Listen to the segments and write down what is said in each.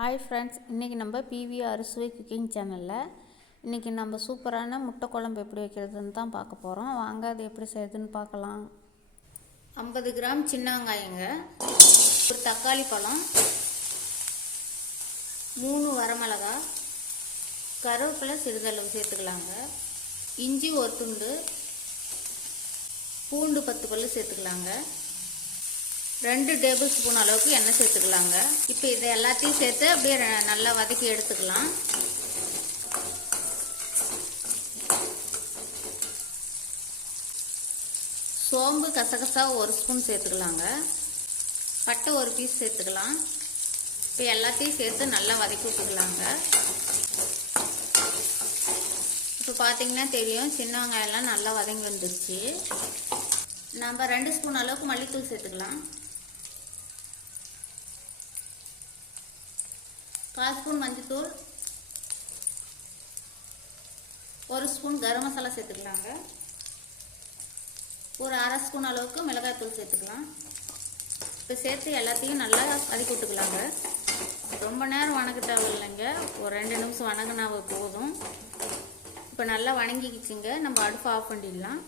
Hi friends இன்றைக்கி நம்ம PV சுவை குக்கிங் சேனலில் இன்றைக்கி நம்ம சூப்பரான முட்டை குழம்பு எப்படி வைக்கிறதுன்னு தான் பார்க்க போகிறோம் வாங்க அது எப்படி செய்யுதுன்னு பார்க்கலாம். ஐம்பது கிராம் சின்னாங்காயங்க ஒரு தக்காளி பழம் மூணு வரமிளகா கருவேப்பிலை சிறிதளவு சேர்த்துக்கலாங்க. இஞ்சி ஒரு துண்டு பூண்டு பத்து பல்லு சேர்த்துக்கலாங்க. ரெண்டு டேபிள் ஸ்பூன் அளவுக்கு எண்ணெய் சேர்த்துக்கலாங்க. இப்போ இதை எல்லாத்தையும் சேர்த்து அப்படியே நல்லா வதக்கி எடுத்துக்கலாம். சோம்பு கசகசா ஒரு ஸ்பூன் சேர்த்துக்கலாங்க. பட்டை ஒரு பீஸ் சேர்த்துக்கலாம். இப்போ எல்லாத்தையும் சேர்த்து நல்லா வதக்கி விட்டுக்கலாங்க. இப்போ பார்த்தீங்கன்னா தெரியும் சின்ன வெங்காயம்லாம் நல்லா வதங்கி வந்துருச்சு. நம்ம ரெண்டு ஸ்பூன் அளவுக்கு மல்லித்தூள் சேர்த்துக்கலாம். கால் ஸ்பூன் மஞ்சத்தூள் ஒரு ஸ்பூன் கரம் மசாலா சேர்த்துக்கலாங்க. ஒரு அரை ஸ்பூன் அளவுக்கு மிளகாய்த்தூள் சேர்த்துக்கலாம். இப்போ சேர்த்து எல்லாத்தையும் நல்லா வதக்கி விட்டுக்கலாங்க. ரொம்ப நேரம் வணக்க தேவையில்லைங்க. ஒரு ரெண்டு நிமிஷம் வணங்கினா போதும். இப்போ நல்லா வணங்கிக்கிச்சுங்க. நம்ம அடுப்பு ஆஃப் பண்ணிடலாம்.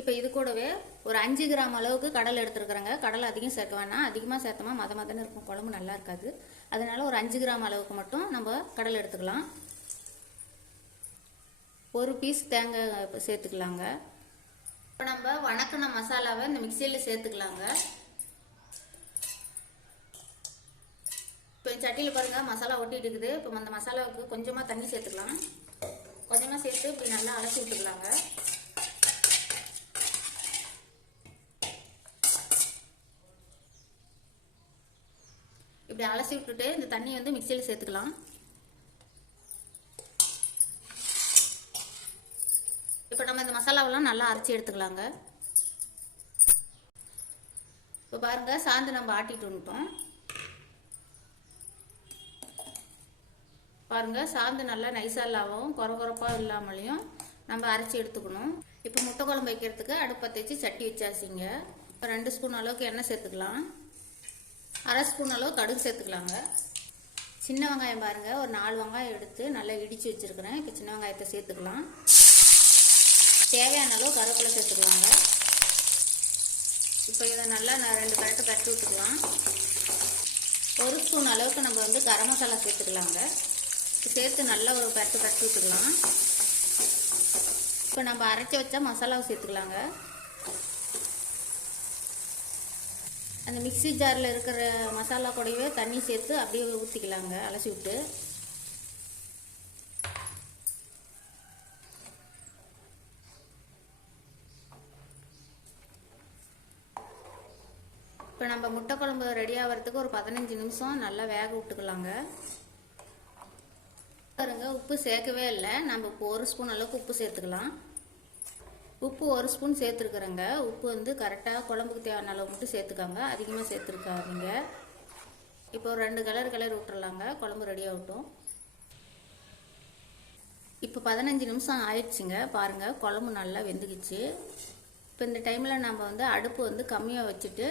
இப்போ இது கூடவே ஒரு அஞ்சு கிராம் அளவுக்கு கடலை எடுத்துருக்குறேங்க. கடலை அதிகம் சேர்க்க வேணாம். அதிகமாக சேர்த்தோமா மத மதன்னு இருக்கும். குழம்பு நல்லா இருக்காது. அதனால ஒரு அஞ்சு கிராம் அளவுக்கு மட்டும் நம்ம கடலை எடுத்துக்கலாம். ஒரு பீஸ் தேங்காய் சேர்த்துக்கலாங்க. இப்போ நம்ம வணக்கின மசாலாவை இந்த மிக்சியில் சேர்த்துக்கலாங்க. இப்போ சட்டியில் பாருங்க மசாலா ஒட்டிட்டு இருக்குது. இப்போ அந்த மசாலாவுக்கு கொஞ்சமாக தண்ணி சேர்த்துக்கலாம். கொஞ்சமாக சேர்த்து இப்படி நல்லா அலசி விட்டுக்கலாங்க. இப்படி அலசி விட்டுட்டு இந்த தண்ணியை வந்து மிக்சியில் சேர்த்துக்கலாம். இப்போ நம்ம இந்த மசாலாவெல்லாம் நல்லா அரைச்சி எடுத்துக்கலாங்க. இப்போ பாருங்க சாந்து நம்ம ஆட்டிட்டு வந்துட்டோம். பாருங்க சாந்து நல்லா நைஸாக இல்லாமல் குறகுறப்பாக இல்லாமலையும் நம்ம அரைச்சி எடுத்துக்கணும். இப்போ முட்டை குழம்பு வைக்கிறதுக்கு அடுப்பை தைச்சி சட்டி வச்சாசிங்க இப்போ ரெண்டு ஸ்பூன் அளவுக்கு எண்ணெய் சேர்த்துக்கலாம். அரை ஸ்பூன் அளவு கடுகு சேர்த்துக்கலாங்க. சின்ன வெங்காயம் பாருங்கள் ஒரு நாலு வெங்காயம் எடுத்து நல்லா இடித்து வச்சிருக்கிறேன். இப்போ சின்ன வெங்காயத்தை சேர்த்துக்கலாம். தேவையான அளவு கருவேப்பிலை சேர்த்துக்கலாங்க. இப்போ இதை நல்லா நான் ரெண்டு கரெக்டாக தட்டி விட்டுக்கலாம். ஒரு ஸ்பூன் அளவுக்கு நம்ம வந்து கரம் மசாலா சேர்த்துக்கலாங்க. சேர்த்து நல்லா ஒரு பரட்டு தட்டி விட்டுக்கலாம். இப்போ நம்ம அரைச்சி வச்சா மசாலாவை சேர்த்துக்கலாங்க. அந்த மிக்ஸி ஜாரில் இருக்கிற மசாலா கூடவே தண்ணி சேர்த்து அப்படியே ஊற்றிக்கலாங்க அலசி விட்டு. இப்போ நம்ம முட்டை குழம்பு ரெடி ஆகிறதுக்கு ஒரு பதினஞ்சு நிமிஷம் நல்லா வேக விட்டுக்கலாங்க. பாருங்க உப்பு சேர்க்கவே இல்லை. நம்ம இப்போ ஒரு ஸ்பூன் அளவுக்கு உப்பு சேர்த்துக்கலாம். உப்பு ஒரு ஸ்பூன் சேர்த்துருக்குறேங்க. உப்பு வந்து கரெக்டாக குழம்புக்கு தேவையான அளவு மட்டும் சேர்த்துக்காங்க. அதிகமாக சேர்த்துருக்காதீங்க. இப்போ ஒரு ரெண்டு கலர் கலர் விட்டுறலாங்க. குழம்பு ரெடி ஆகட்டும். இப்போ பதினஞ்சு நிமிஷம் ஆயிடுச்சுங்க. பாருங்கள் குழம்பு நல்லா வெந்துக்குச்சு. இப்போ இந்த டைமில் நம்ம வந்து அடுப்பு வந்து கம்மியாக வச்சுட்டு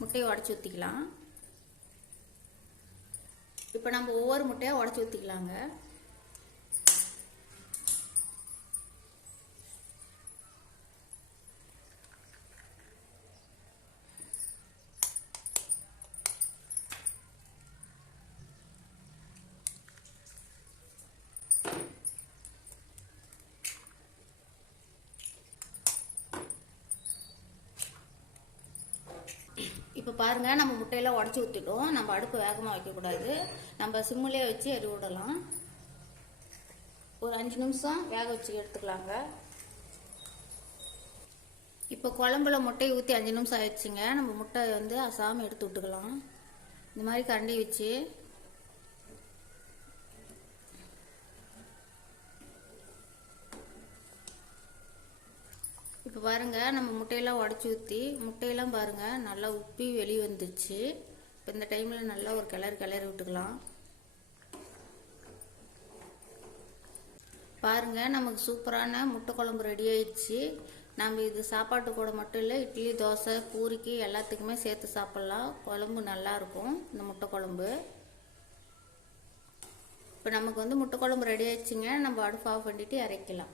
முட்டையை உடச்சி ஊற்றிக்கலாம் இப்போ நம்ம ஒவ்வொரு முட்டையாக உடச்சி ஊற்றிக்கலாங்க இப்போ பாருங்க நம்ம முட்டையெல்லாம் உடச்சி ஊற்றிட்டோம் நம்ம அடுப்பு வேகமாக வைக்கக்கூடாது. நம்ம சிம்முலேயே வச்சு எரி விடலாம். ஒரு அஞ்சு நிமிஷம் வேக வச்சு எடுத்துக்கலாங்க. இப்போ குழம்புல முட்டையை ஊற்றி அஞ்சு நிமிஷம் ஆயிடுச்சுங்க. நம்ம முட்டை வந்து அசாமல் எடுத்து விட்டுக்கலாம். இந்த மாதிரி கரண்டி வச்சு இப்போ பாருங்கள் நம்ம முட்டையெல்லாம் உடச்சி ஊற்றி முட்டையெல்லாம் பாருங்கள் நல்லா உப்பி வெளியே வந்துச்சு இப்போ இந்த டைமில் நல்லா ஒரு கிளறு கிளறி விட்டுக்கலாம். பாருங்கள் நமக்கு சூப்பரான முட்டை குழம்பு ரெடி ஆயிடுச்சு. நம்ம இது சாப்பாட்டு கூட மட்டும் இல்லை இட்லி தோசை பூரிக்கு எல்லாத்துக்குமே சேர்த்து சாப்பிட்லாம். குழம்பு நல்லாயிருக்கும் இந்த முட்டை குழம்பு. இப்போ நமக்கு வந்து முட்டை குழம்பு ரெடி ஆயிடுச்சுங்க. நம்ம அடுப்பு ஆஃப் பண்ணிட்டு இறக்கலாம்